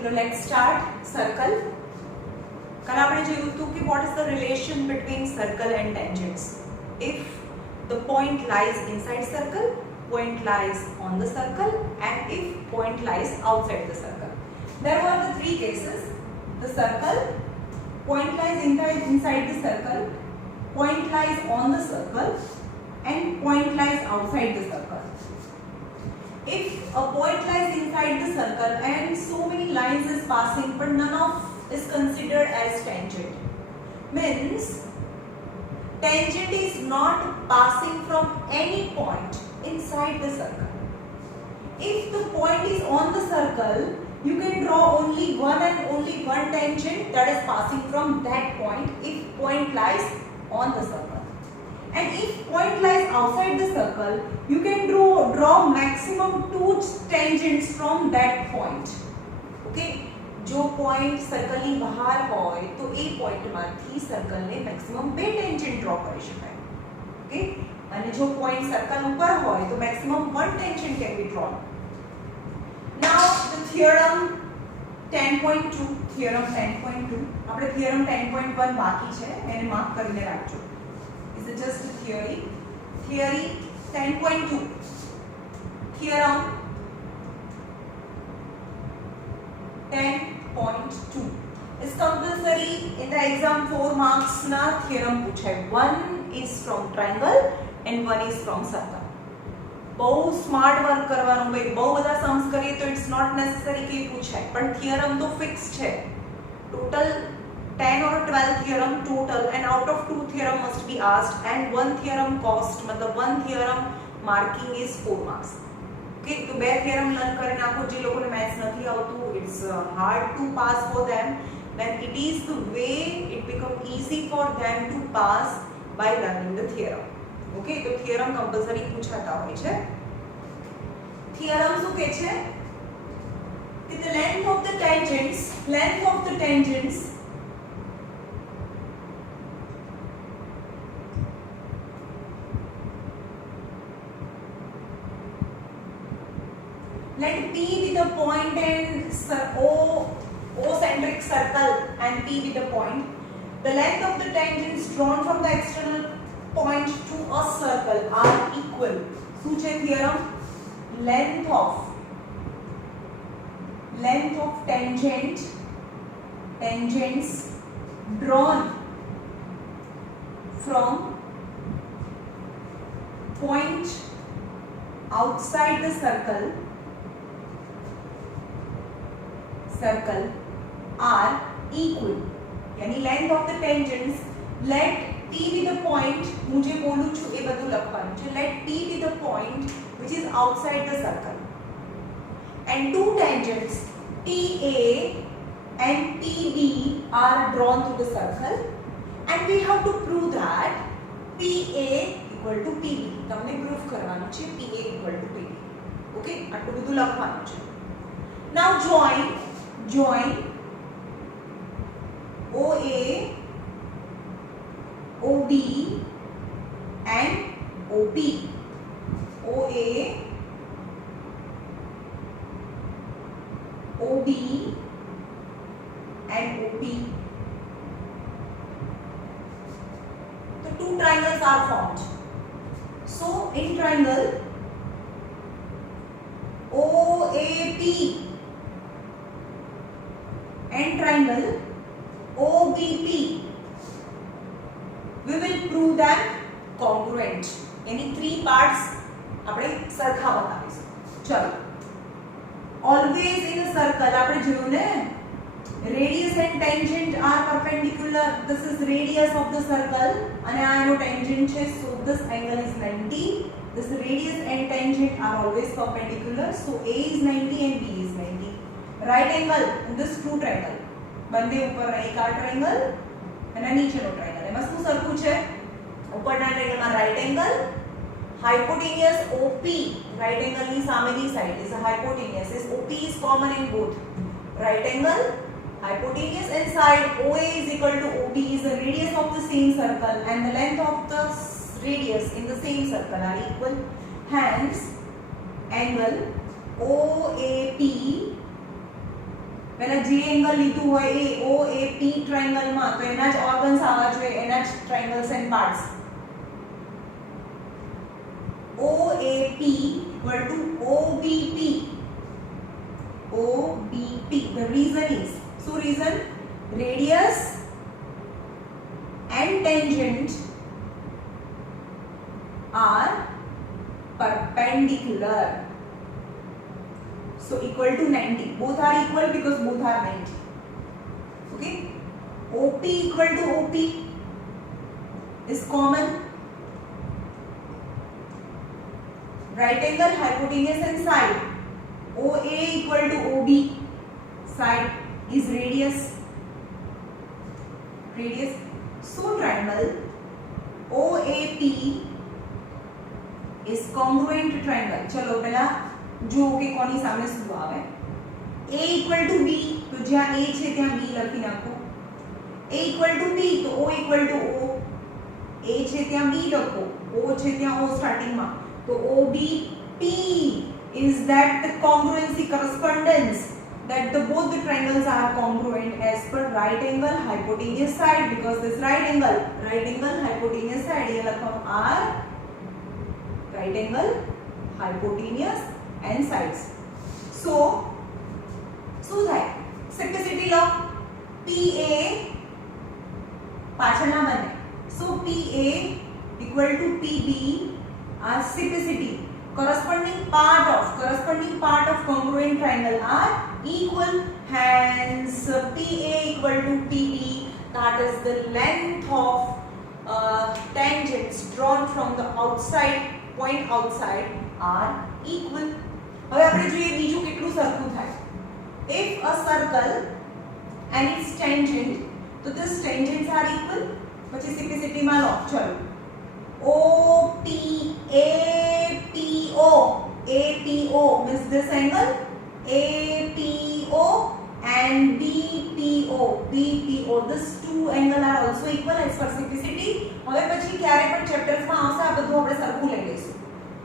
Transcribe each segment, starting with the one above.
चलो let's start circle. कल आपने જોયું હતું કે what is the relation between circle and tangents. If the point lies inside circle, point lies on the circle, and if point lies outside the circle. There were the three cases. The circle, point lies inside the circle, point lies on the circle, and point lies outside the circle. If a point lies inside the circle and so many lines is passing but none of is considered as tangent, means tangent is not passing from any point inside the circle. If the point is on the circle, you can draw only one and only one tangent that is passing from that point if point lies on the circle. And if point lies outside the circle, you can draw maximum two tangents from that point. Okay? जो point circle ની બહાર હોય તો એ point માંથી circle ને maximum બે tangent draw કરી શકાય. Okay? અને જો point circle ઉપર હોય તો maximum one tangent can be drawn. Now the theorem 10.2, theorem 10.2, આપણે theorem 10.1 બાકી છે એને માર્ક કરીને રાખજો. Is it just a theory? Theory 10.2. Theorem 10.2 is compulsory in the exam 4 marks na theorem પૂછાય. One is from triangle and one is from circle. બહુ smart work કરવાનું ભાઈ. બહુ બધા सम्स કરીએ તો ઇટ્સ નોટ નેસેસરી કે પૂછાય, પણ થિયરમ તો ફિક્સ છે. Total 10 or 12 theorem total, and out of 2 theorem must be asked, and one theorem cost मतलब one theorem marking is 4 marks. Okay, तो બે theorem learn કરી નાખો. જે લોકોને મેથ્સ નથી આવતું, it's hard to pass for them, then it is the way it become easy for them to pass by learning the theorem. Okay, તો theorem compulsory પૂછાતા હોય છે. theorem શું કહે છે કે the length of the tangents let P be the point and O-centric circle and P be the point. The length of the tangents drawn from the external point to a circle are equal. શું છે theorem? Length of tangents drawn from point outside the circle are equal. यानी length of the tangents, let P be the point, मुझे बोलूं છું એ બધું લખવાનું છે. Let P be the point which is outside the circle, and two tangents TA and TB are drawn to the circle, and we have to prove that PA equal to PB. તમને proof કરવાનું છે PA equal to PB. Okay, આટલું બધું લખવાનું છે. Now join OA, OB and OP. OA, OB and OP. So two triangles are formed. So in triangle OAP and triangle OBP, we will prove them congruent. यानी 3 parts આપણે સરખા બતાવીશું. ચલો, always in a circle આપણે જોયું ને, radius and tangent are perpendicular. This is radius of the circle અને આ એનો tangent છે. So this angle is 90. This radius and tangent are always perpendicular. So A is 90 and B is 90. Right angle in this true triangle, બંને ઉપર એક આ triangle અને નીચેનો triangle. એમાં શું સરખું છે? ઉપરના triangle માં right angle, hypotenuse OP, right angle ની સામેની side is a hypotenuse. Is OP is common in both. Right angle, hypotenuse, and side OA is equal to OB is the radius of the same circle, and the length of the radius in the same circle are equal. Hence angle OAP પહેલા જે angle લીધું હોય એ OAP triangle માં તો એના જ organs આવવા જોઈએ, એના જ triangles and parts. OAP equal to OBP. OBP. The reason is, so reason, radius and tangent are perpendicular. So equal to 90. Both are equal because both are 90. Okay. OP equal to OP is common. Right angle, hypotenuse and side. OA equal to OB. Side is radius. Radius. So triangle OAP is congruent triangle. चलो पहला जो के कोनी सामने શું આવે. A equal to B તો જ્યાં A છે ત્યાં B લખી નાખો. A equal to B તો O equal to O. A છે ત્યાં B લખો. O છે ત્યાં O starting માં. तो OBP is that the congruency, correspondence, that both the triangles are congruent as per right angle hypotenuse side, because this right angle hypotenuse side ये लखो are right angle hypotenuse and sides. So થાય simplicity law, PA પાછળ ના બને. So PA equal to PB are simplicity. Corresponding part of congruent triangle are equal. Hence PA equal to PB, that is the length of tangents drawn from the outside point outside are equal. હવે આપણે જોઈએ બીજું કેટલું સરખું થાય. If a circle and its tangent, so this tangents are equal. પછી simplicity માં લો. ચલો OPAPO. APO means this angle. APO and BPO. BPO. These two angles are also equal as per simplicity. હવે પછી ક્યારે પણ ચેપ્ટર્સ માં આવશે આ બધું આપણે સરખું લઈ લઈશું.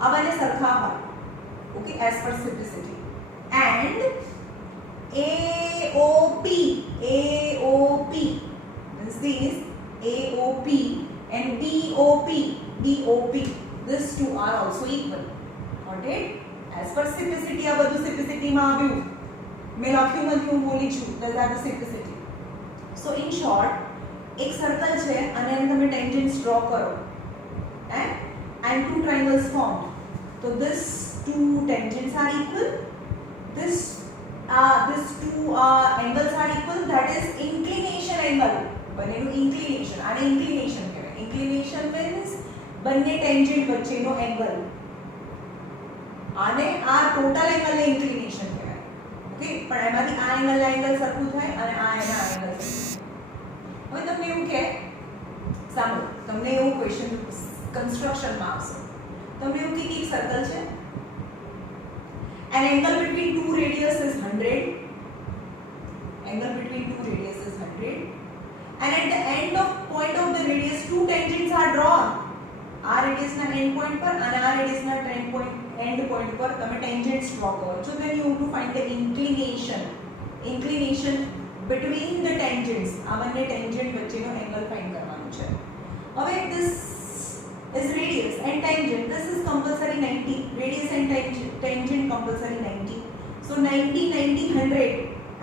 આ બંને સરખા હોય. Okay, as per simplicity. And AOP. AOP means this AOP and BOP. BOP. These two are also equal. Got it? As per simplicity, આ બધું simplicity માં આવ્યું. મેં લખ્યું નથી, હું બોલી છું. These are the simplicity. So in short, એક સર્કલ છે અને એને તમે ટેન્જન્ટ્સ ડ્રો કરો. And two triangles formed. So this two tangents are equal. These two angles are equal. That is inclination angle. બનેનું inclination. આને inclination કહેવાય. Inclination means બંને tangent વચ્ચેનો એંગલ. આને આ ટોટલ એંગલને ઇન્ક્લિનેશન કહેવાય. ઓકે, પણ એમાંથી આ એંગલના એંગલ સરખું થાય અને આ એના એંગલ સરખું. હવે તમને એવું કહે, સાંભળો, તમને એવું ક્વેશ્ચન કન્સ્ટ્રક્શનમાં આવશે. તમને એવું કે એક સર્કલ છે. An angle between two radius is 100. Angle between two radius is 100. And at the end of point of the radius, two tangents are drawn. આ રેડિયસના એન્ડ પોઈન્ટ પર અને આ રેડિયસના એન્ડ પોઈન્ટ પર તમે ટેન્જન્ટ્સ ડ્રો કરો છો. Then you have to find the inclination between the tangents. આ બંને ટેન્જન્ટ વચ્ચેનો એંગલ ફાઇન્ડ કરવાનો છે. હવે this is radius and tangent. This is compulsory 90. Radius and tangent compulsory 90. So 90, 90, 100.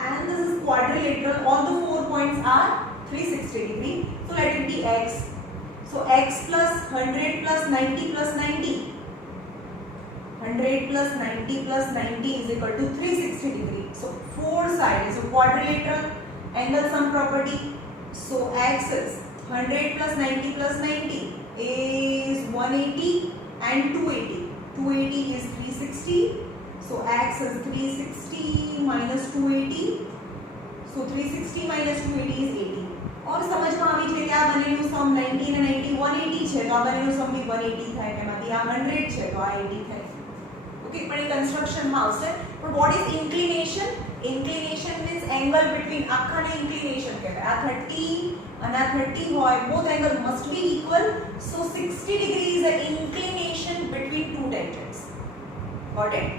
And this is quadrilateral. All the 4 points are 360 degree. So let it be x. So x plus 100 plus 90 plus 90. 100 plus 90 plus 90 is equal to 360 degree. So 4 sides. So quadrilateral angle sum property. So x is 100 plus 90 plus 90 is 180 and 280. 280 is 360. So x is 360 minus 280. So 360 minus 280 is 80. और समझમાં આવી છે કે આ બંનેનું સમ 90 અને 90 180 છે તો આ બંનેનું સમ બી 180 થાય. એમાંથી આ 100 છે તો આ 80 થાય. ઓકે, પણ એ કન્સ્ટ્રક્શનમાં આવશે. પણ what is inclination? Inclination means angle between, આખાને ઇન્ક્લિનેશન કહેવાય. આ 30 અને આ 30 હોય, both angle must be equal. So 60 degree is the inclination between two tangents. Got it?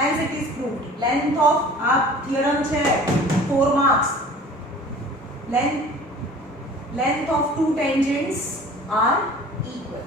hence it is proved. Length of आप theorem છે 4 marks. Length of two tangents are equal.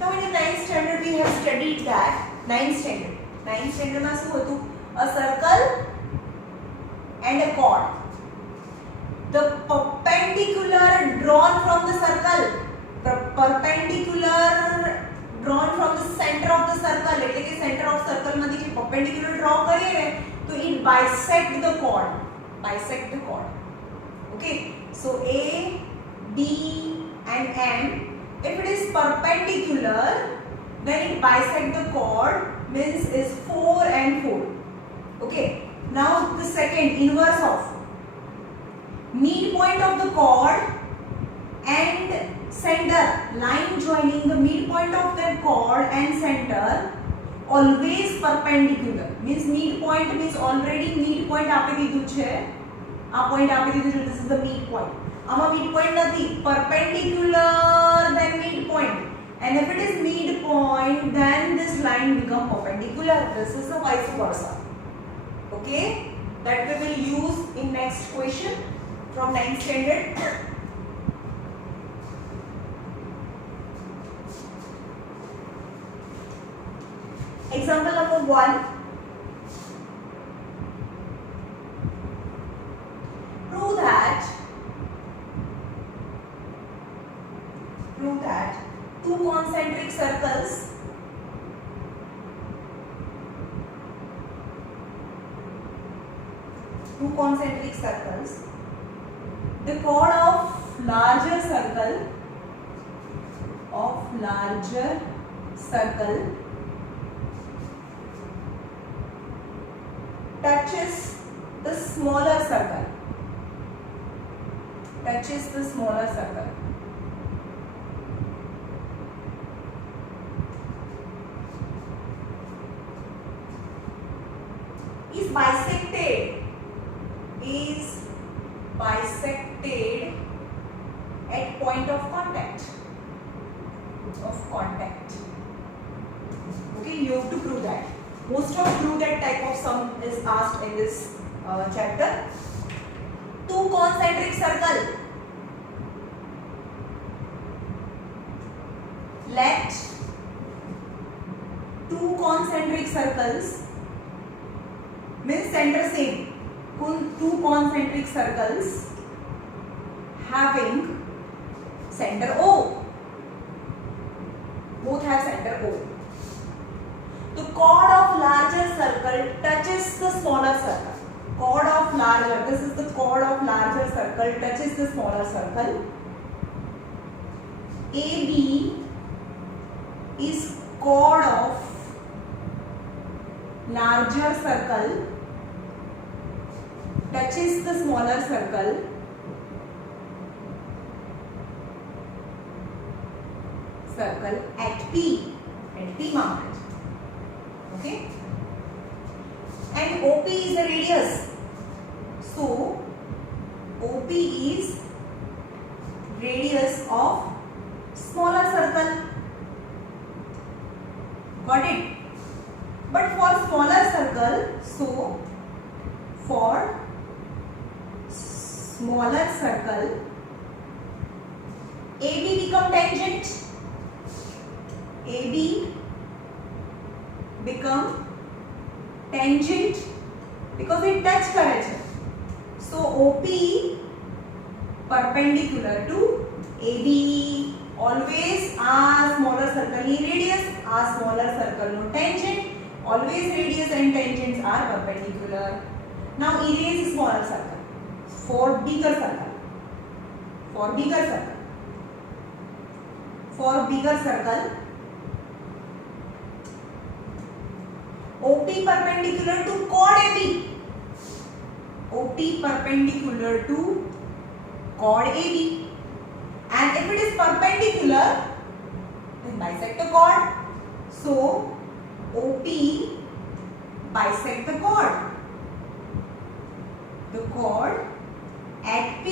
Now in the 9th standard we have studied that 9th standard માં શું હતું? A circle and a chord. The perpendicular drawn from the circle, perpendicular drawn from the center of the circle, એટલે કે center of circle માંથી જે perpendicular draw કરીએ ને તો it bisect the chord. Okay, so A, B and M, if it is perpendicular, then it bisect the chord, means is 4 and 4. Okay, now the second inverse of midpoint of the chord and center, line joining the midpoint of the chord and center always perpendicular, means midpoint means already midpoint આપી દીધું છે, આ point આપી દીધું છે, this is the midpoint. આમાં midpoint નથી, perpendicular then midpoint, and if it is midpoint then this line become perpendicular. This is the vice versa. Okay, that we will use in next question from 9th standard. Example number 1. Prove that two concentric circles the chord of larger circle touches the smaller circle. Is bisected at point of contact. Okay, you have to prove that. Most of prove that type of sum is asked in this chapter. Two concentric circle. Let two concentric circles, means center same. Two concentric circles having center O. Both have center O. The chord of larger circle touches the smaller circle. This is the chord of larger circle touches the smaller circle. AB is chord of larger circle touches the smaller circle. At P moment. Okay, and OP is the radius, so OP is radius of smaller circle. Got it? But for smaller circle, so for smaller circle AB become tangent. AB become tangent because it touch કરે છે. So OP perpendicular to AB. always આ smaller circle ની radius, આ smaller circle no tangent, always radius and tangents are perpendicular. Now erase smaller circle for bigger circle. For bigger circle, OP perpendicular to chord AB. OP perpendicular to chord AB. And if it is perpendicular, then bisect the chord. So OP bisect the chord. The chord at P.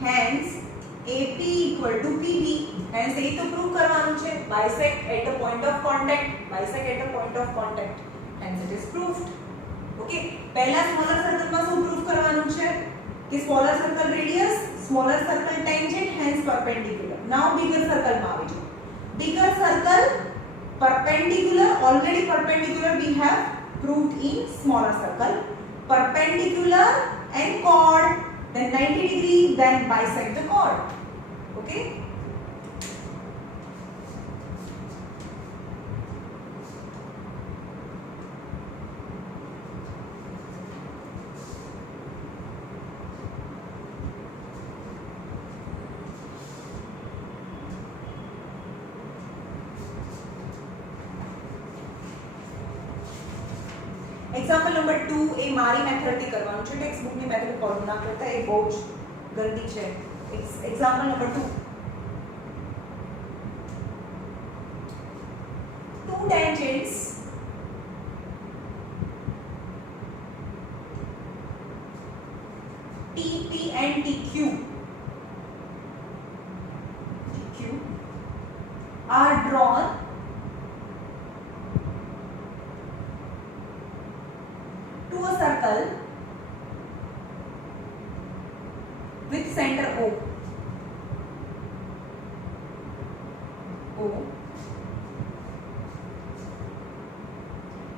Hence AP equal to PB. Hence એ તો prove કરવાનું છે. Bisect at the point of contact. Bisect at the point of contact. Hence it is proved. Okay. પહેલા smaller circle માં શું prove કરવાનું છે? કે smaller circle radius, smaller circle tangent, hence perpendicular. Now bigger circle માં આવી જાઓ. Bigger circle perpendicular, already perpendicular we have proved in smaller circle. Perpendicular and chord, then 90 degree, then bisect the chord. Okay. Example number 2 એ મારી મેથડથી કરવાનું છે. Text બુકની method follow ના કરતા, એ બહુ જ ગંદી છે. Example number 2, two tangents TP and TQ are drawn to a circle with center O.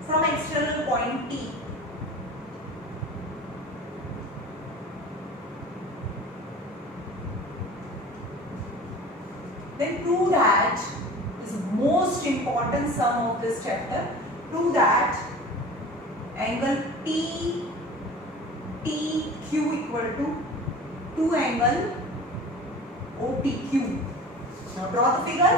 From external point T. Then prove that, this is most important sum of this chapter, prove that angle TQ equal to 2 angle OPQ. Now draw the figure.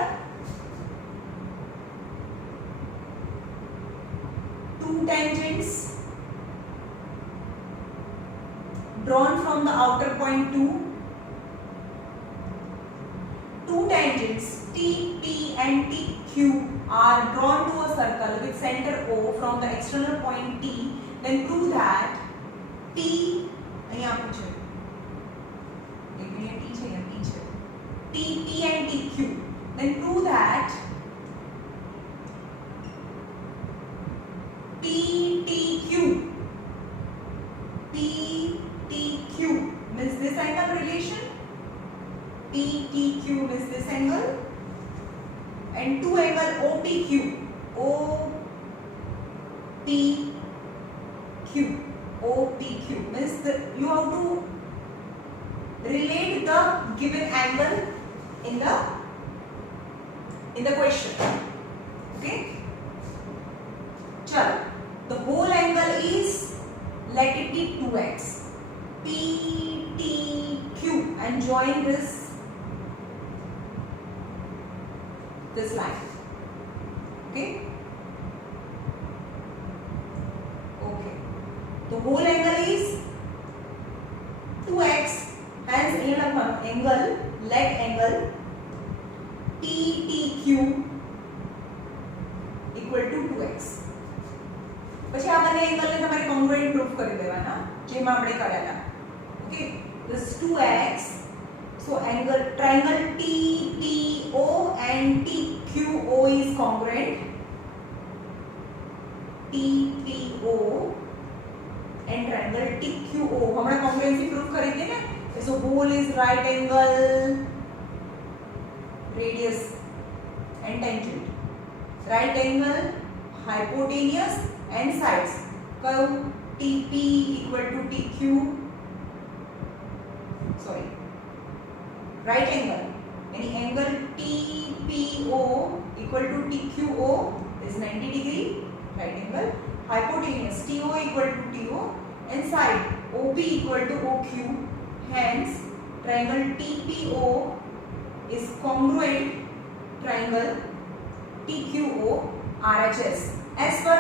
Two tangents drawn from the outer point 2. Two tangents TP and TQ are drawn to a circle with center O from the external point T. Then prove that T, અહીંયા આપું છે, એક minute T છે, અહીંયા T છે, TP and TQ. Then prove that PTQ means this angle relation. PTQ means this angle, and two angle OPQ means you have to relate the given angle in the question. Okay, chalo, the whole angle is, let it be 2x. PTQ and join this line. Okay, the whole angle is 2x, hence angle, let angle PTQ equal to 2x. પછી આ બંને એંગલને તમારે congruent proof કરી દેવાના, જેમાં આપણે કર્યા હતા. Okay, this 2x, so angle triangle TPO and TQO is congruent. TPO and triangle TQO हमारा congruency proof करेंगे ना. So whole is right angle, radius and tangent. Right angle, hypotenuse and sides. Curve TP equal to TQ. Sorry. Right angle, any angle TPO equal to TQO is 90 degree right angle. Hypotenuse TO equal to TO and side OP equal to OQ. Hence triangle TPO is congruent triangle TQO RHS as per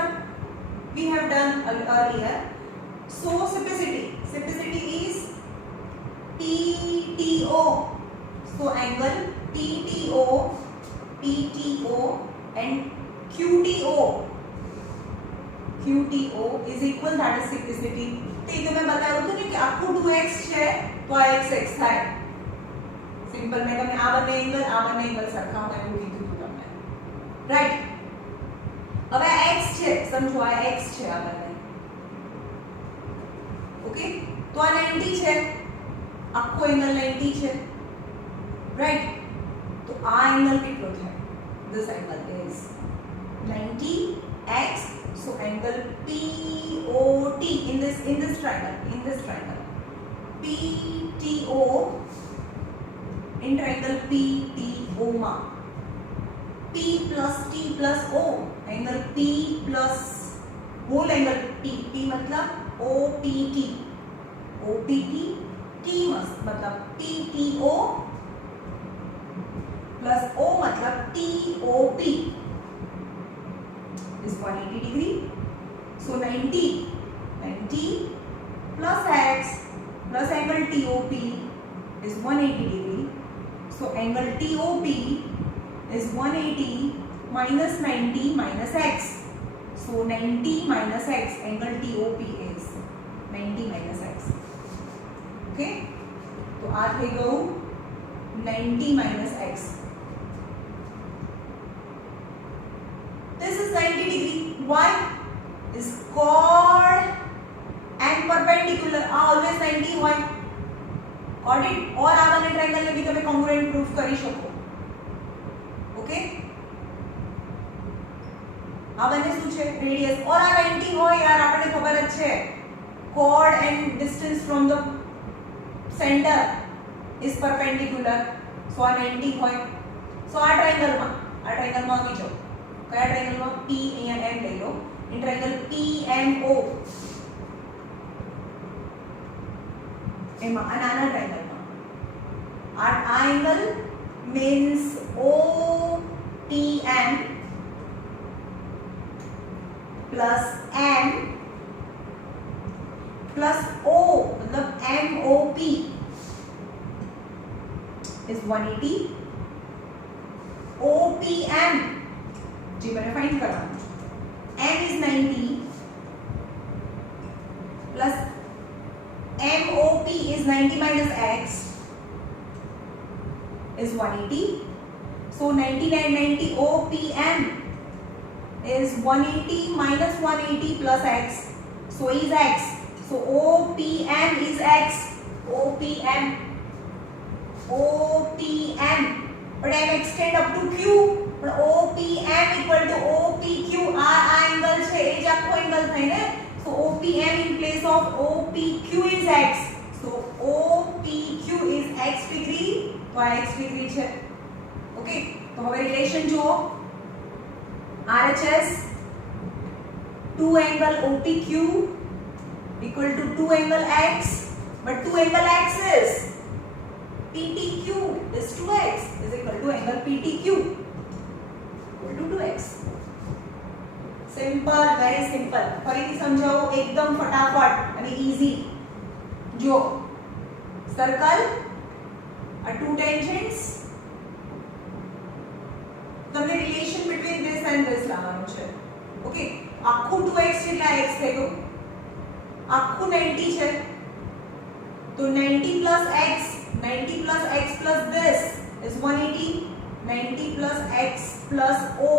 we have done earlier. So simplicity is PTO. So angle PTO and QTO is equal, that is simplicity. તે તમે બતાવ્યું હતું ને કે આખું 2x છે તો આ x થાય. સિમ્પલ મેં તમને આ બંને એંગલ સરખા હોય એવું કીધું હતું તમને, રાઈટ? હવે આ x છે, સમજો આ x છે આ બંને, ઓકે? તો આ 90 છે, આખો એંગલ 90 છે, રાઈટ? તો આ એંગલ કેટલો થાય? This angle is 90x. So angle POT in this triangle PTO in triangle PTO ma P plus T plus O angle P plus whole angle P मतलब OPT T मतलब PTO plus O मतलब TOP is 180 degree. So 90 plus x plus angle TOP is 180 degree. So angle TOP is 180 minus 90 minus x. So 90 minus x, angle TOP is 90 minus x. Okay? So આ થઈ ગયું 90 minus x. This is 90 degree. Why? Is chord and perpendicular are always 90 હોય. Got it? और આ બંને triangle ને બી તમે congruent proof કરી શકો. ઓકે? આ બંને શું છે? રેડિયસ. और આ 90 હોય યાર, આપણે ખબર જ છે. Chord and distance from the center is perpendicular. So આ 90 હોય. So આ ટ્રાયંગલમાં આવી જાઓ. કયા ટ્રાયંગલમાં? P અહીંયા M લઈ લો. ઇન ટ્રાયંગલ PMO એમાં આ નાના ટ્રાયંગલમાં આ angle means OPM plus M plus O मतलब MOP is 180. OPM जी मैंने फाइंड करा, M is 90 plus MOP is 90 minus x is 180. So 90 OPM is 180 minus 180 plus x. So is x. So OPM is x. OPM. But M extend up to Q. But OPM equal to OPQ. આ angle છે એ જ આખો angle થાય ને. So OPM in place of OPQ is x. So OPQ is x degree. તો આ x degree છે. Okay? તો હવે રિલેશન જુઓ. RHS 2 angle OPQ equal to 2 angle x. But 2 angle x is PTQ is 2x is equal to angle PTQ. 2x. Simple, very simple. फरीથી સમજાવો એકદમ ફટાફટ અને ઈઝી. જો સર્કલ are two tangents. તમને relation between this and this લાવવાનું છે. Okay? આખું 2x જેટલા x થઈ ગયું. આખું 90 છે. તો 90 plus x plus this is 180. 90 plus x plus O.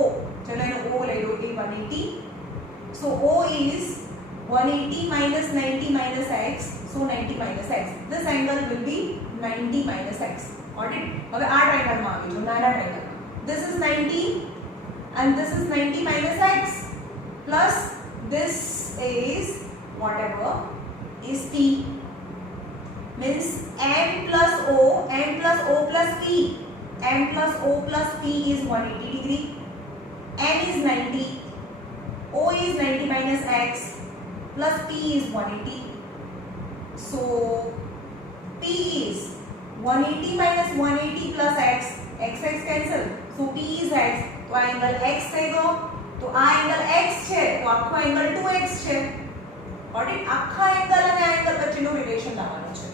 चलो इन्हें O ले लो, ये 180. So O is 180 minus 90 minus x. So 90 minus x. This angle will be 90 minus x. Got it? अब आ triangle में आ गई जो नाना triangle. This is 90 and this is 90 minus x plus this is whatever is t. Means m plus O plus P. M plus O plus P is 180 degree, N is 90, O is 90 minus X plus P is 180. So P is 180 minus 180 plus X, X cancel. So P is X. तो આ angle X થઈ ગયો. તો આ angle X છે તો આખો angle 2X છે. Got it? આખા એંગલ અને આ એંગલ વચ્ચેનો રિલેશન લાવવાનો છે.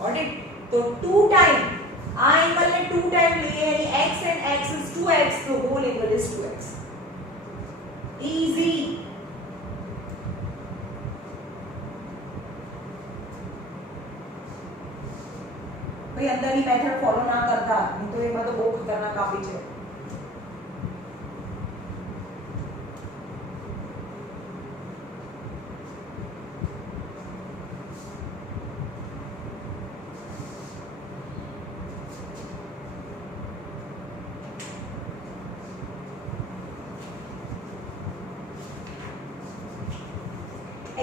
Got it? તો 2 ટાઈમ આ એંગલ ને 2 ટાઈમ લઈએ અને X and X is 2X, so whole angle is 2X. Easy. भाई अंदर की मेथड फॉलो ना करता नहीं तो एમાં તો બહુ ખતરનાક આપી છે.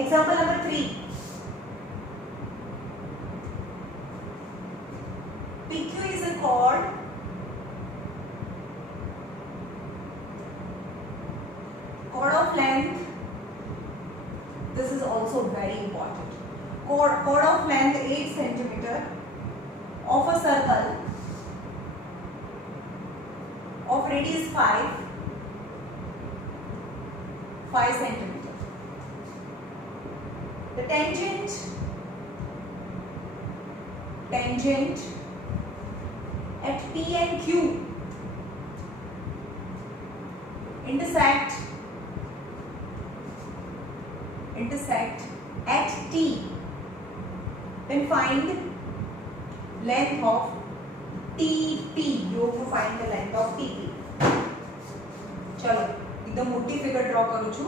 Example number 3. PQ is a chord of length. This is also very important. Chord of length 8 centimeter of a circle of radius 5 centimeter. The tangent at P and Q intersect at T, then find length of TP. You have to find the length of TP. चलो एकदम मोटी figure draw करूँ छू.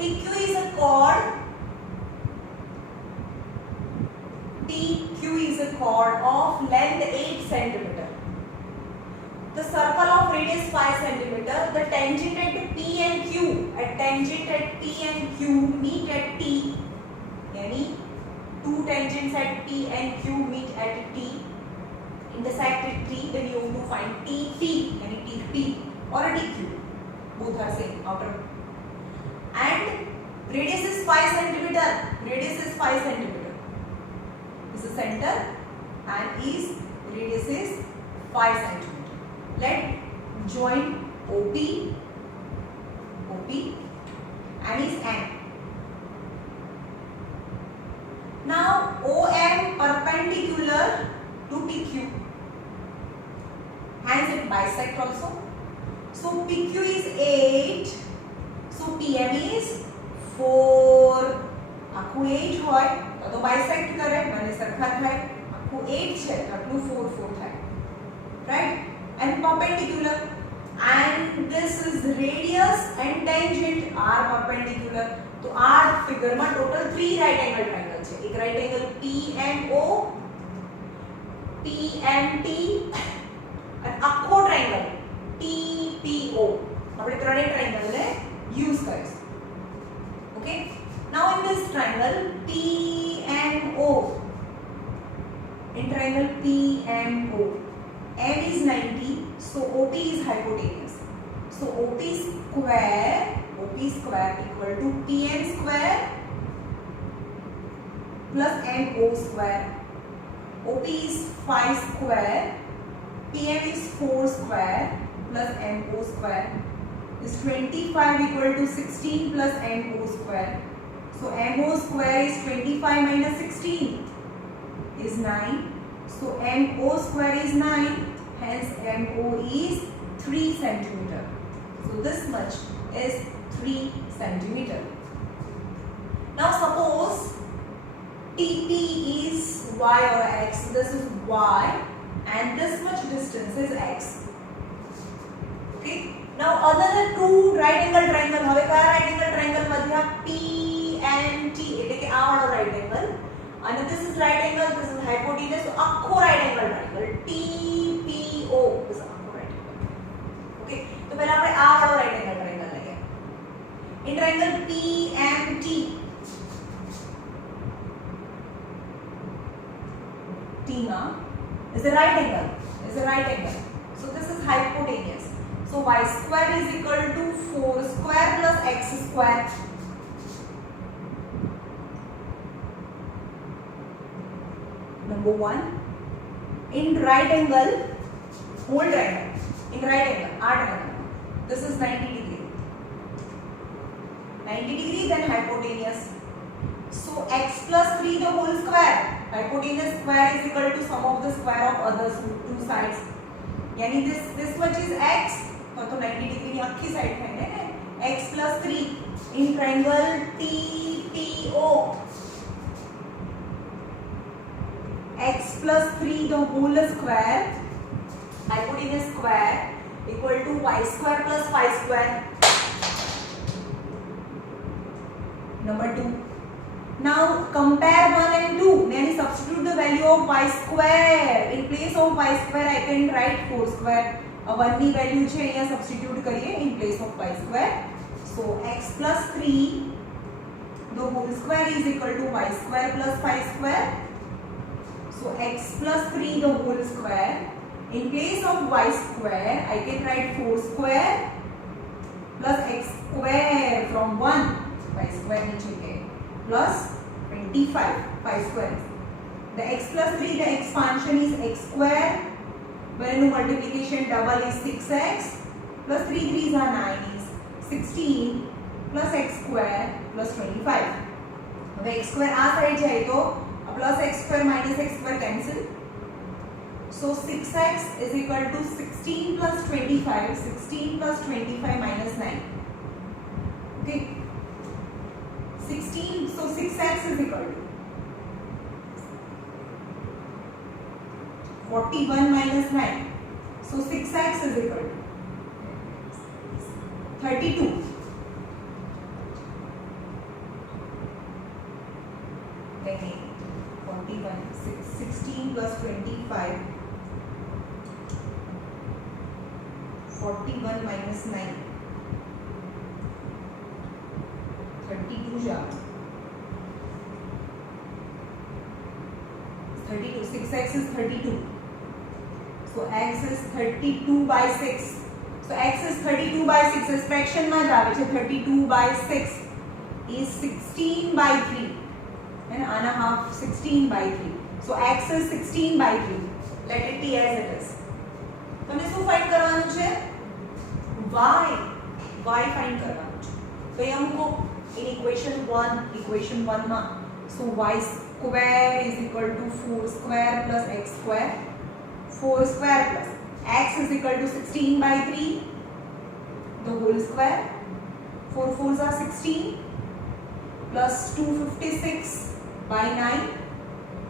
PQ is a chord. PQ is a chord of length 8 centimeter. The circle of radius 5 centimeter. The tangent at P and Q. Tangent at P and Q meet at T. यानी two tangents at P and Q meet at T. Intersect at T. Then you have to find TP. यानी TP or a TQ. Both are same outer. And radius is 5 centimeter. Radius is 5 centimeter. This is center and radius is 5 centimeter. Let join OP and is N. Now OM perpendicular to PQ. Hence it bisect also. So PQ is 8. So PM is 4. આખું 8 હોય તો bisect કરે મને સરખા થાય. આખું 8 છે તો આટલું 4 થાય. Right? And perpendicular. And this is radius and tangent are perpendicular. તો આ ફિગરમાં ટોટલ 3 રાઈટ એંગલ ટ્રાયેંગલ છે. એક રાઈટ એંગલ PMO, PMT અને આખો ટ્રાયેંગલ TPO. આપણે ત્રણેય ટ્રાયેંગલને use કરીશું. Okay, now in this triangle PMO, in triangle PMO, M is 90, so OP is hypotenuse. So OP square equal to PM square plus MO square. OP is 5 square, PM is 4 square plus MO square. Is 25 equal to 16 plus MO square. So MO square is 25 minus 16 is 9. So MO square is 9. Hence MO is 3 centimeter. So this much is 3 centimeter. Now suppose TP is Y or X. This is Y and this much distance is X. Okay. Now another two right angle triangle. હવે કયા right angle triangle મધ્ય PNT એટલે કે આ વાળો right angle અને this is right angle, this is hypotenuse. So આખો right angle triangle TPO is આખો right angle. Okay, તો પહેલા આપણે આ વાળો right angle triangle લઈએ. In triangle PMT is a right angle. So this is hypotenuse. So y square is equal to 4 square plus x square. Number 1. In right angle, whole triangle. In right angle, R triangle. This is 90 degree. 90 degree, then hypotenuse. So x plus 3 the whole square. Hypotenuse square is equal to sum of the square of other two sides. यानी this much is x, तो 90 degree की आखी side है x plus 3 in triangle TPO. X plus 3 the whole square, hypotenuse square, equal to y square plus phi square. Number 2. Now compare 1 and 2. Then substitute the value of y square. In place of y square, I can write 4 square. अब 1 की value है यहाँ substitute करिए in place of y square. So x plus 3 the whole square is equal to y square plus phi square. So x plus 3 the whole square. In place of y square, I can write 4 square plus x square from 1. Y square नीचे है plus 25 phi square. The x plus 3 the expansion is x square. When you multiplication double is 6x plus 3 3s are 9 is 16 plus x square plus 25. अब x square आ side जाए तो plus x square minus x square cancel. So 6x is equal to 16 plus 25. 16 plus 25 minus 9. Okay. 16. So 6x is equal to 41 minus 9. So 6x is equal to 32. Again, 41. 16 plus 25. 41 minus 9. 32 जा 32. 6x is 32. So x is 32 by 6. So x is 32 by 6. This fraction में जावे छे 32 by 6 is 16 by 3 and a half 16 by 3. So x is 16 by 3. Let it be as it is. તમને શું find કરવાનું છે? y find કરવાનું છે. તો એ અમુકો in equation 1 માં so y square is equal to 4 square plus x square. 4 square plus x is equal to 16 by 3 the whole square. 4 4s are 16 plus 256 by 9.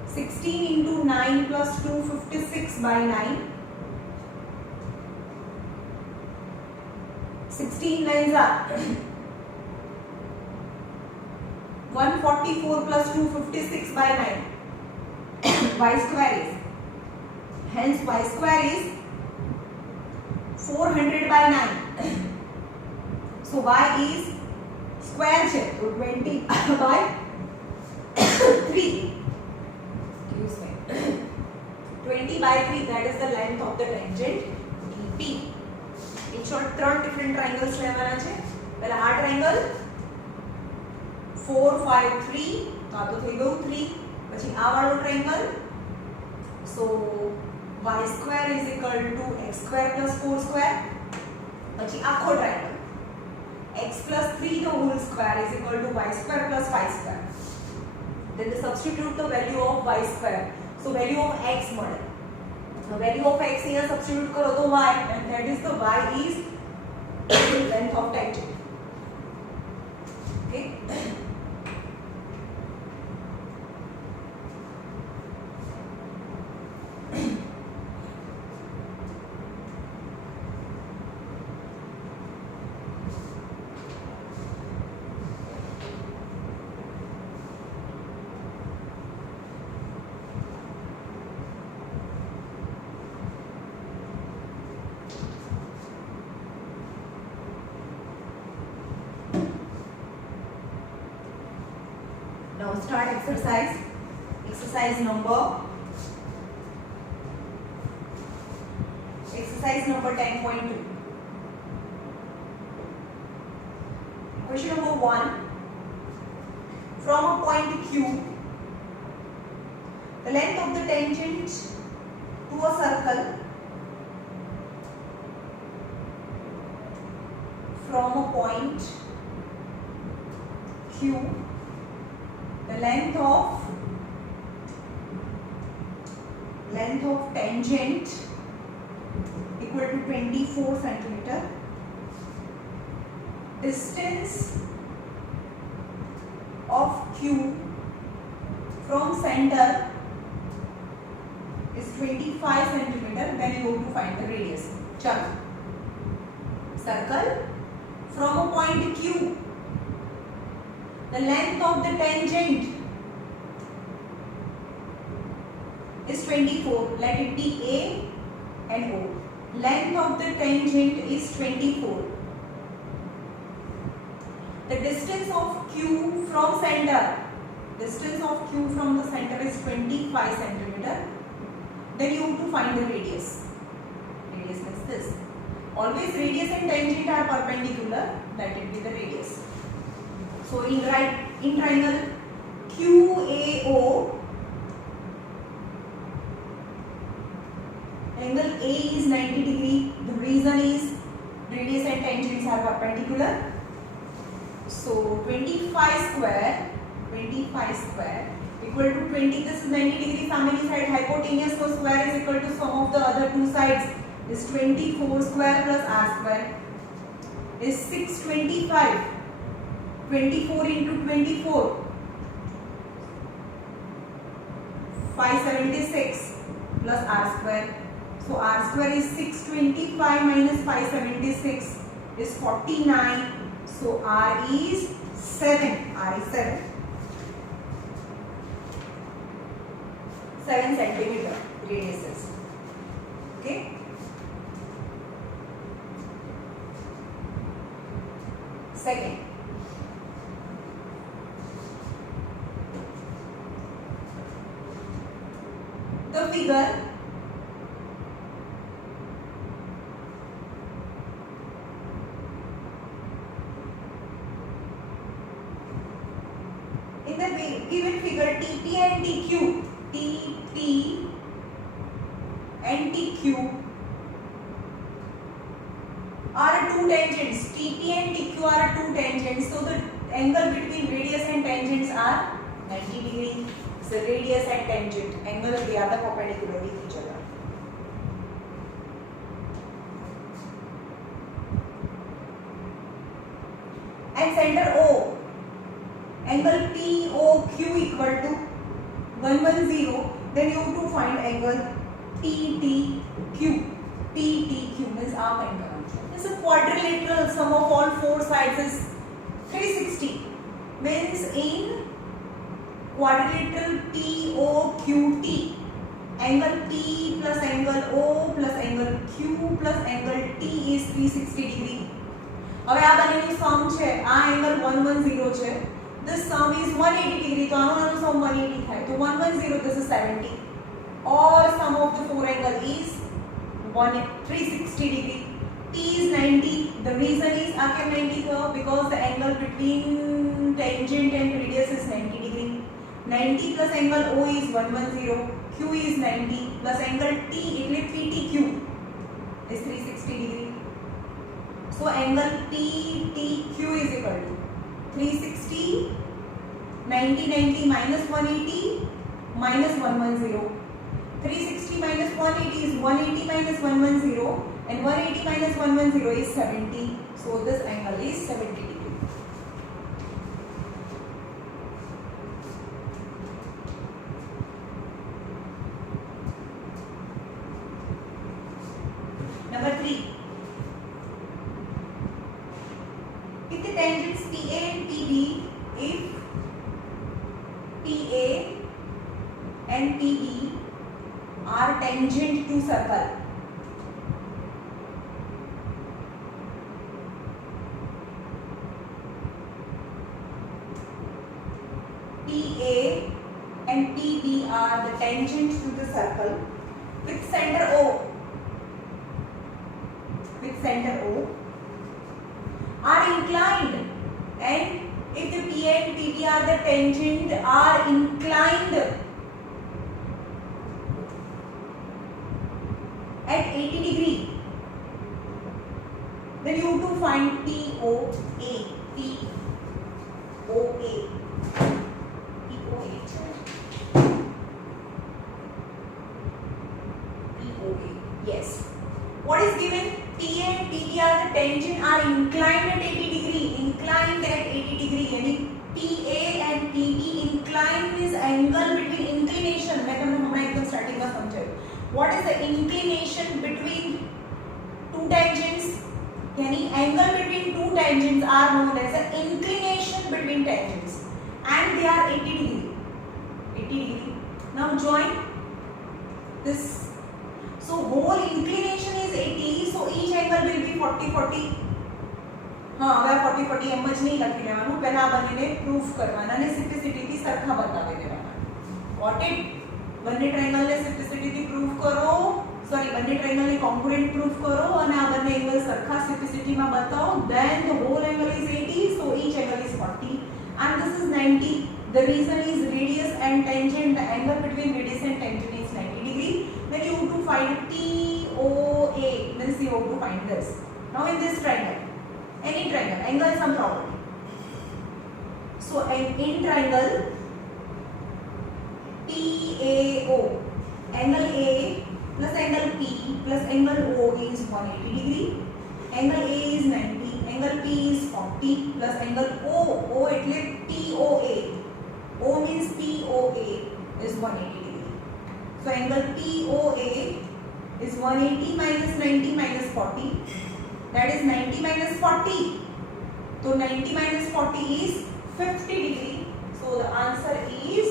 16 into 9 plus 256 by 9. 16 lines are 144 plus 256 by 9. Y square is, hence y square is 400 by 9. So y is square છે તો 20 by 3. Excuse me. 20 by 3, that is the length of the tangent DP. In short, 3 different triangles લેવાના છે. પહેલા આ triangle 4 5 3 તો આ તો થઈ ગયું 3. પછી આ વાળો triangle, so y square is equal to x square plus 4 square. પછી આખો triangle x plus 3 the whole square is equal to y square plus 5 square. Then they substitute the value of y square. So value of x મળે. The value of x here substitute करो तो y, and that is the y is length of tangent. Okay. Now start exercise. Exercise number exercise number 10.2. Question number 1. From a point Q, the length of the tangent to a circle from a point Q, the length of tangent equal to 24 centimeter. Distance of Q from center is 25 centimeter. Then you have to find the radius. Chalo. Circle from a point Q, the length of the tangent is 24. Let it be A and O. Length of the tangent is 24. The distance of Q from center, distance of Q from the center is 25 centimeter. Then you have to find the radius. Radius is this. Always radius and tangent are perpendicular. Let it be the radius. So in triangle QAO, angle A is 90 degree. The reason is radius and tangents are perpendicular. So 25 square equal to 20. This is 90 degree family side hypotenuse. So square is equal to sum of the other two sides is 24 square plus r square is 625. 24 into 24, 576 plus r square. So r square is 625 minus 576 is 49. So r is 7. R is 7. 7 centimeter radius is. Okay. Second. The figure in the given figure TP and TQ, TP and TQ are two tangents. TP and TQ are two tangents. So the angle between radius and tangents are 90 degree. So radius and tangent angle they are the perpendicular with each other. And center O, angle POQ equal to 110. Then you have to find angle PTQ. PTQ means arc angle. This is a quadrilateral. Sum of all four sides is 360. Means in quadrilateral POQT, angle P plus angle O plus angle Q plus angle T is 360 degree. હવે આ બંનેનું સમ છે, આ angle 110 છે. This sum is 180 degree. તો આનો સમ 180 થાય. તો 110 this is 70. Or sum of the four angle is 360 degree. T is 90. The reason is I can 90 here because the angle between tangent and radius is 90 degree. 90 plus angle O is 110. Q is 90 plus angle T એટલે PTQ is 360 degree. So angle PTQ is equal to 360, 90, 90 minus 180 minus 110. 360 minus 180 is 180 minus 110 and 180 minus 110 is 70. So this angle is 70 degree. Number 3. If the tangents PA and PB, if PA and PB are tangent to circle, PA and PB are the tangent to the circle with center O. center O are inclined, and if the PA and PB are the tangent are inclined at 80 degree, then you have to find POA. POA. Yes. What is given? PA and PB are the tangent are inclined at 80 degree. Inclined at 80 degree. यानी PA and PB inclined means angle between inclination. मैं तुमने हमारे एकदम starting में समझाया. What is the inclination between two tangents? यानी angle between two tangents are known as the inclination between tangents, and they are 80 degree. 80 degree. Now join this. So whole inclination is 80. So each angle will be 40 40. हाँ હવે 40 40 એમ જ નહીં લખી લેવાનું, પહેલા આ બંનેને પ્રૂફ કરવાના અને સિમ્પ્લિસિટીથી સરખા બતાવી દેવાના. Got it? બંને ટ્રાયંગલને સિમ્પ્લિસિટીથી પ્રૂફ કરો, સોરી બંને ટ્રાયંગલને કોંગ્રુએન્ટ પ્રૂફ કરો અને આ બંને એંગલ સરખા સિમ્પ્લિસિટીમાં બતાવો. Then the whole angle is 80, so each angle is 40 and this is 90. The reason is radius and tangent. The angle between radius and tangent is 90 degree. Then you have to find TOA. Means you have to find this. Now in this triangle, any triangle, angle some property. So in triangle PAO, angle A plus angle P plus angle O is 180 degree. Angle A is 90, angle P is 40 plus angle O એટલે POA. O means POA is 180 degree. So angle POA is 180 minus 90 minus 40. That is 90 minus 40. So 90 minus 40 is 50 degree. So the answer is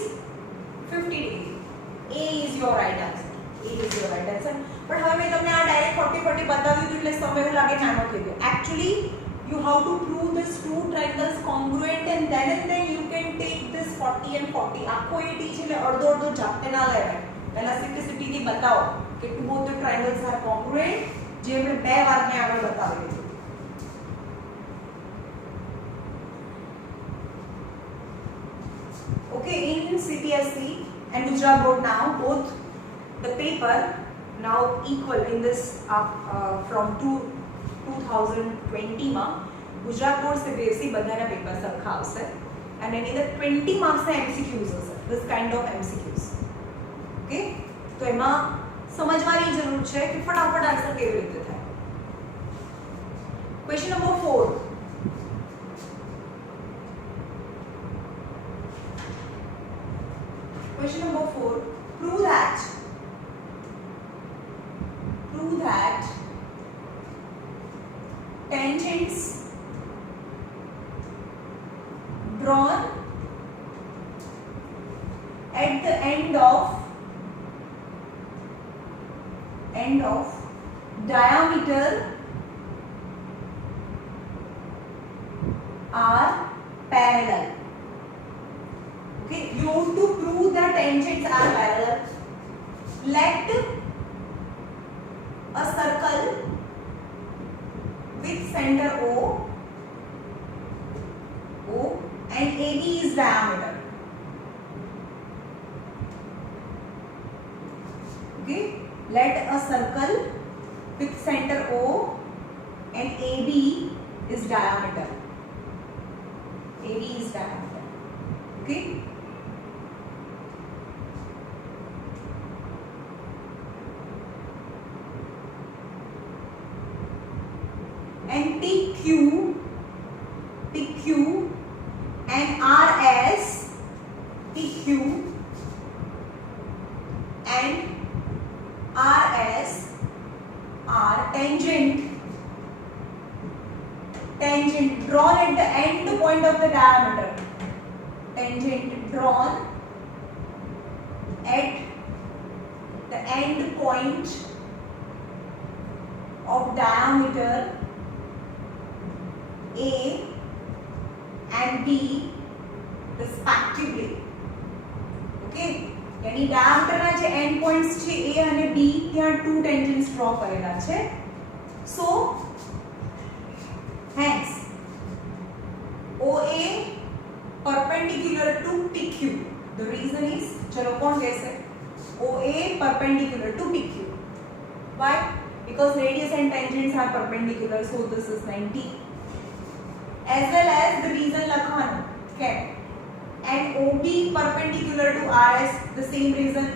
50 degree. A is your right answer. A is your right answer. But હવે મેં તમને આ direct 40 40 બતાવ્યું હતું એટલે સમય એવું લાગે નાનો થઈ ગયો. Actually you have to prove this two triangles congruent and then you can take this 40 and 40. આખો 80 છે એટલે અડધો અડધો જાતે ના લેવાય. પહેલા સિમ્પ્લિસિટીથી બતાવો કે both the triangles are congruent, જે આપણે બે વાર મેં આગળ બતાવી દીધું. Okay, in CPSC and Gujarat board now both the paper now equal in this from 2020 માં ગુજરાત બોર્ડ CBSE બધાના પેપર સરખા આવશે and એની અંદર 20 માર્ક્સ ના MCQs હશે, this kind of MCQs. Okay, તો એમાં સમજવાની જરૂર છે કે ફટાફટ આન્સર કેવી રીતે થાય. Question number 4. Question number 4. Prove that tangents drawn at the end of diameter are parallel. Okay, you have to prove that tangents are parallel. Let a circle with center O and AB is diameter. Okay, let a circle with center O and AB is diameter. AB is diameter. Okay. And PQ and RS, PQ and RS are tangent drawn at the end point of the diameter. Tangent drawn at the end point of diameter A and B respectively. Okay, यानी diameter ના જે end points છે A અને B ત્યાં two tangents draw કરેલા છે. So perpendicular to PQ. The reason is, चलो कौन कैसे? OA perpendicular to PQ. Why? Because radius and tangents are perpendicular, so this is 90. As well as the reason लखवान क्या? And OB perpendicular to RS, the same reason.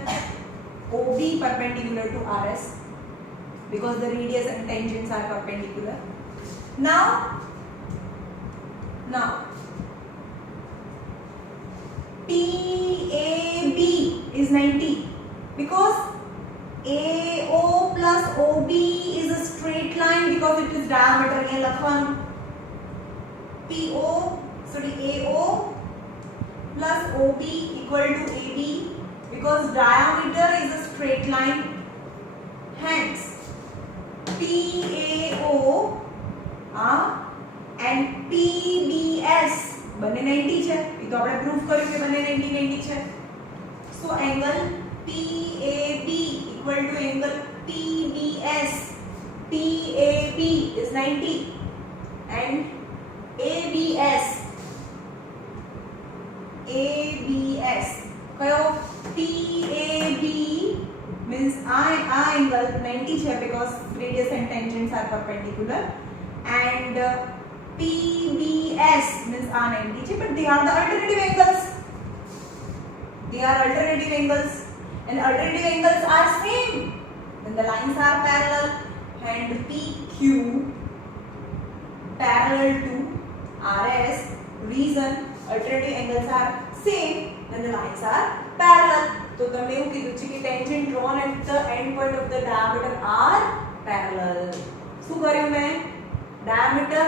OB perpendicular to RS because the radius and tangents are perpendicular. Now PAB is 90 because AO plus OB is a straight line because it is diameter. ये लखवान AO plus OB equal to AB because diameter is a straight line. Hence PAO and PBS બંને 90 છે. એ તો આપણે proof કર્યું કે બંને 90 છે. So angle PAB equal to angle PBS. PAB is 90 and ABS કયો? PAB means આ angle 90 છે because radius and tangents are perpendicular, and PBS means આ 90 છે, but they are the alternative angles. They are alternative angles, and alternative angles are same when the lines are parallel, and PQ parallel to RS. Reason alternative angles are same when the lines are parallel. तो તમને એવું કીધું છે કે tangent drawn at the end point of the diameter are parallel. શું કર્યું મેં? diameter,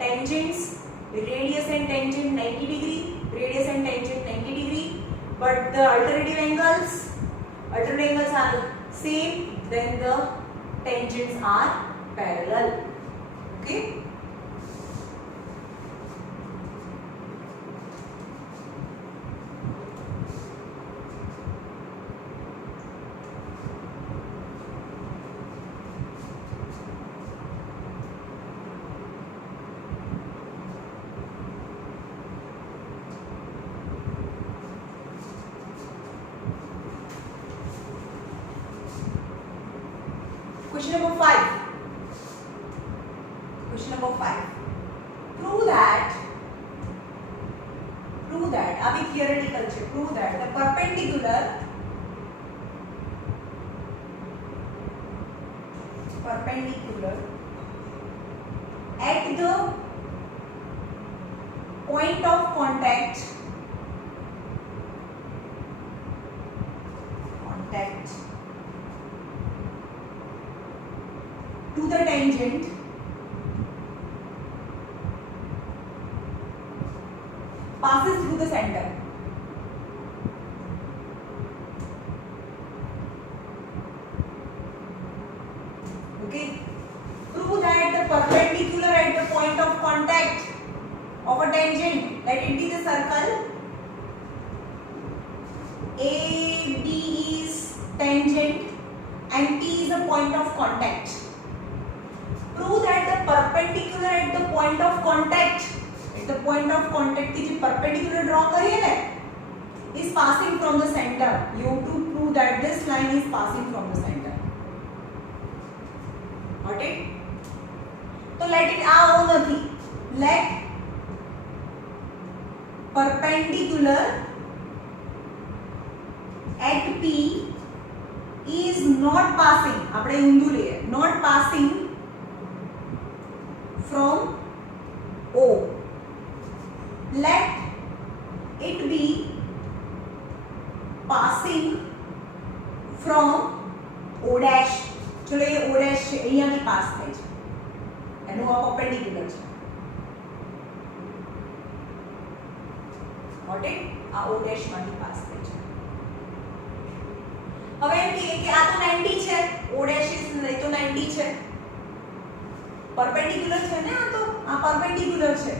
tangents, radius and tangent 90 degree, radius and tangent 90 degree, but the alternative angles are same, then the tangents are parallel. Okay. Question number 5. Prove that अभी theoretical છે. Prove that the perpendicular at the point of contact to the tangent passes through the center. Okay. Prove that the perpendicular at the point of contact of a tangent, let it be the circle, AB is tangent and T is the point of contact. Prove that the perpendicular at the point of contact की जो perpendicular draw करिए ना, is passing from the center. You have to prove that this line is passing from the center. Got it? तो let it आओ नहीं. Let perpendicular at P is not passing. આપણે ઊંધું લઈએ. Not passing from O. Let it be passing from O dash. चलो ये O dash અહીંયાથી pass થાય છે. એનું આ perpendicular છે. Got it? આ O dash માંથી પાસ થાય છે. હવે એમ કહીએ કે આ તો 90 છે. O dash is નહીં તો 90 છે. perpendicular છે ને, આ તો આ perpendicular છે.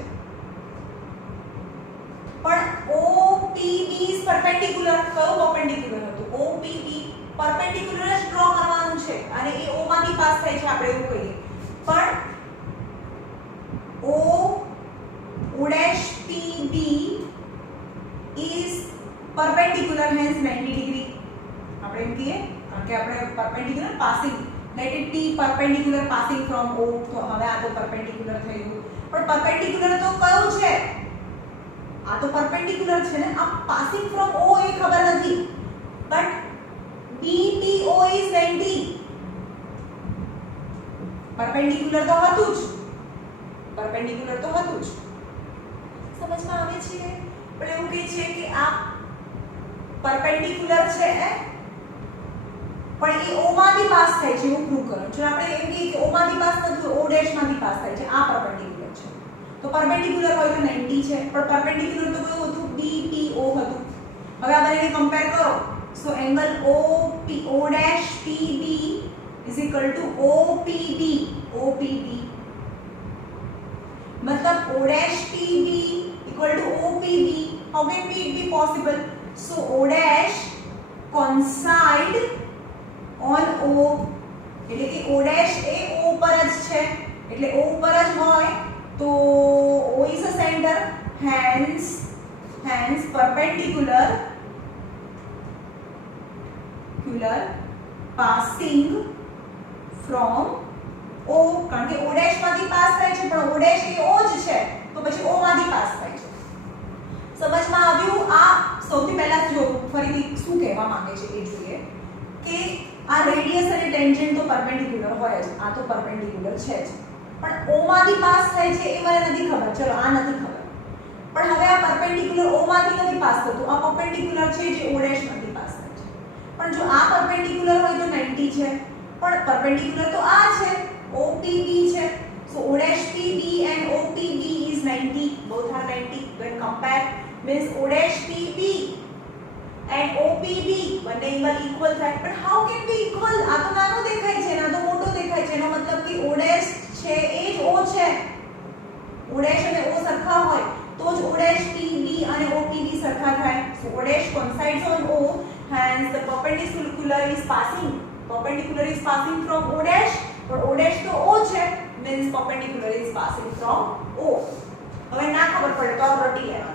પણ OPB is perpendicular. કયો perpendicular હતું? OPB perpendicular જ ડ્રો કરવાનું છે અને એ O માંથી પાસ થાય છે, આપણે એવું કહીએ. પણ O dash PB perpendicular hence 90 degree આપણે એમ કહીએ કારણ કે આપણે perpendicular passing let it be perpendicular passing from O તો હવે આ તો perpendicular થઈ ગયું પણ perpendicular તો કયું છે આ તો perpendicular છે ને આ passing from O એ ખબર નથી but BPO is 90 perpendicular તો હતું જ perpendicular તો હતું જ સમજમાં આવે છે પણ એવું કહે છે કે આ perpendicular છે પણ એ O માંથી પાસ થાય છે એવું પ્રૂવ કરો જો આપણે એમ કહીએ કે O માંથી પાસ નથી O ડેશ માંથી પાસ થાય છે આ perpendicular છે તો perpendicular હોય તો 90 છે પણ perpendicular તો કયું હતું BPO હતું હવે આ બંનેને કમ્પેર કરો so angle O dash PB is equal to OPB मतलब O dash PB equal to OPB how can it be possible so O dash coincide on O એટલે કે O dash એ O પર જ છે એટલે O પર જ હોય તો O is a center hence perpendicular passing from O કારણ કે O dash માંથી પાસ થાય છે પણ O dash એ O જ છે તો પછી O માંથી પાસ થાય છે સમજમાં આવ્યું આ સૌથી પહેલા જો ફરીથી શું કહેવા માંગે છે એ જોઈએ કે આ રેડિયસ અને ટેન્જન્ટ તો પરપેન્ડિક્યુલર હોય જ આ તો પરપેન્ડિક્યુલર છે જ પણ O માંથી પાસ થાય છે એ મને નથી ખબર ચલો આ નથી ખબર પણ હવે આ પરપેન્ડિક્યુલર O માંથી નથી પાસ થતું આ પરપેન્ડિક્યુલર છે જે O dash માંથી પાસ થાય છે પણ જો આ પરપેન્ડિક્યુલર હોય તો 90 છે પણ પરપેન્ડિક્યુલર તો આ છે OPB છે so O dash PB and OPB is 90 both are 90 when compared means O dash PB and OPB one angle equal થાય but how can be equal આ તો નાનો દેખાય છે ના તો મોટો દેખાય છે એનો મતલબ કે O dash છે એ જ O છે O dash અને O સરખા હોય તો જ O dash PB અને OPB સરખા થાય so O dash coincides on O hence the perpendicular is passing from O dash but O dash તો O છે means perpendicular is passing from O હવે ના ખબર પડે તો આ રટી લેવાનો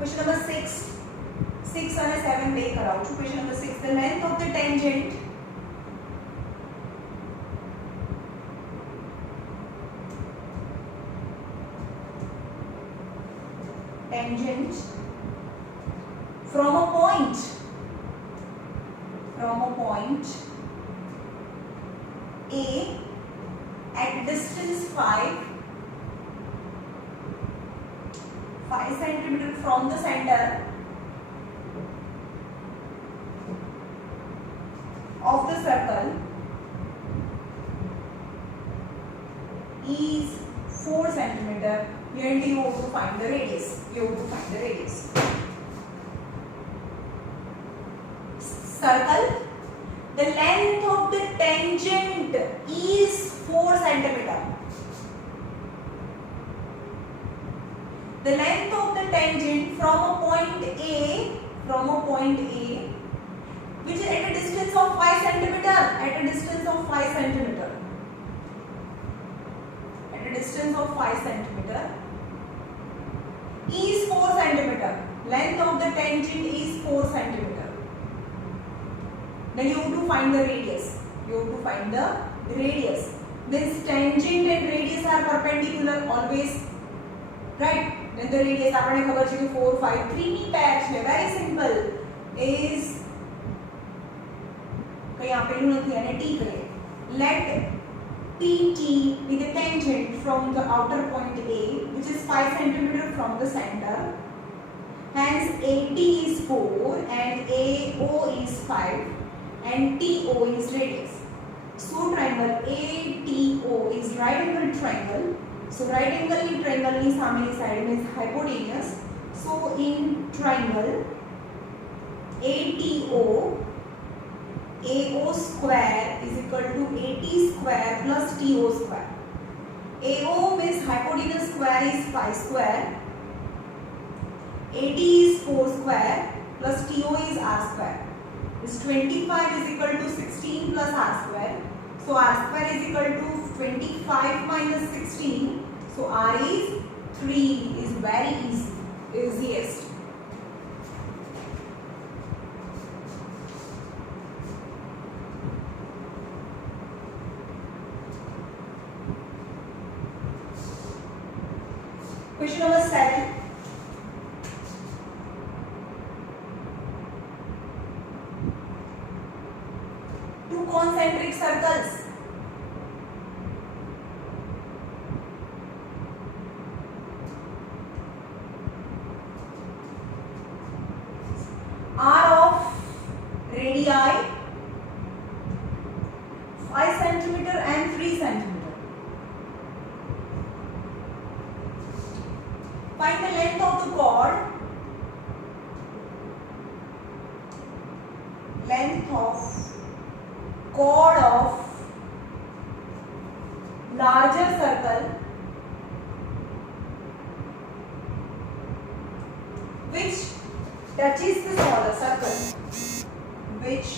Question number 6 and 7 બે કરાવું છું question number 6 the length of the tangent from a point A at distance 5 cm from the center of the circle is 4 cm. Here you have to find the radius. Circle. The length of the tangent is 4 cm. The length of the tangent from a point A, which is at a distance of 5 cm. At a distance of 5 cm. Is 4 cm. Length of the tangent is 4 cm. Then you have to find the radius. Means tangent and radius are perpendicular always, right? Then the radius આપણે ખબર છે કે 4 5 3 ની પેર છે very simple is કઈ આપેલું નથી અને t કહીએ let PT be the tangent from the outer point A which is 5 cm from the center hence AT is 4 and AO is 5 and TO is radius so triangle ATO is right angle triangle. So right angle in triangle ni sameni side means hypotenuse. So in triangle ATO AO square is equal to AT square plus TO square. AO means hypotenuse square is 5 square AD is 4 square plus TO is R square. This 25 is equal to 16 plus R square. So R square is equal to 25 minus 16. So R is 3, is very easy, easiest. Question number 7. Two concentric circles. Are of radii 5 centimeter and 3 centimeter. Find the length of the chord. Length of chord of larger circle which touches the smaller circle. Which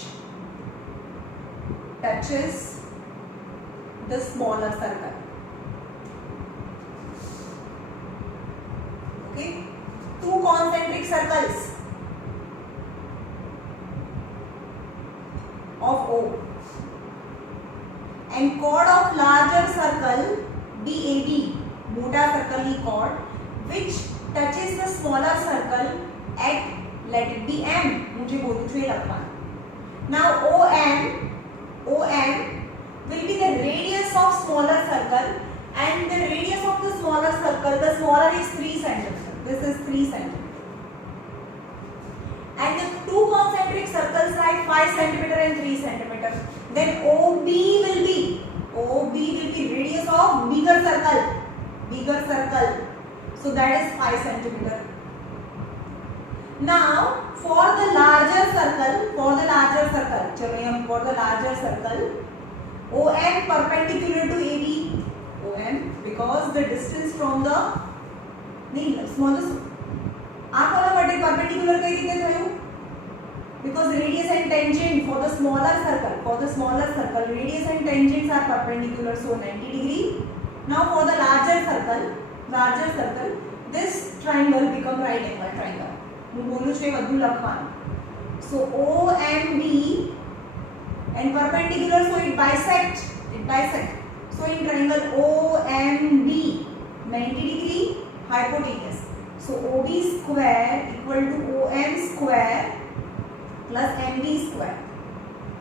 touches the smaller circle. Okay, two concentric circles of O and chord of larger circle BAD, मोटा circle की chord which touches the smaller circle at, let it be M, मुझे बोलूँ तो ये लगवाना. Now OM will be the radius of smaller circle and the radius of the smaller circle, the smaller is 3 centimeter. This is 3 centimeter. And the two concentric circles are 5 centimeter and 3 centimeter. Then OB will be radius of bigger circle. So that is 5 centimeter. Now for the larger circle, OM perpendicular to AB. OM because the distance from the smallest. Perpendicular कई रीते थयो? Because radius and tangent for the smaller circle, radius and tangents are perpendicular, so 90 degree. Now for the larger circle, this triangle become right angle triangle. હું બોલું છું એ બધું લખવાનું. So OMB and perpendicular, so it bisect. So in triangle OMB 90 degree hypotenuse. So OB square equal to OM square plus MB square.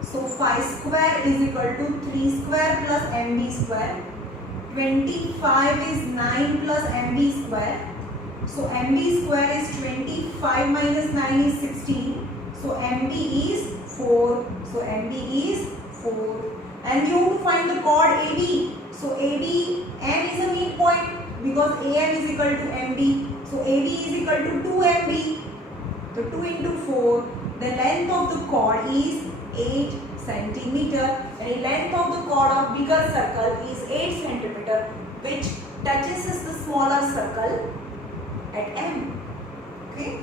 So 5 square is equal to 3 square plus MB square. 25 is 9 plus MB square. So MB square is 25 minus 9 is 16. So MB is 4. So MB is 4. And you have to find the chord AB. So AB, N is a midpoint because AM is equal to MB. So AB is equal to 2 MB. So 2 into 4. The length of the chord is 8 centimeter. And the length of the chord of bigger circle is 8 centimeter, which touches the smaller circle at M. Okay?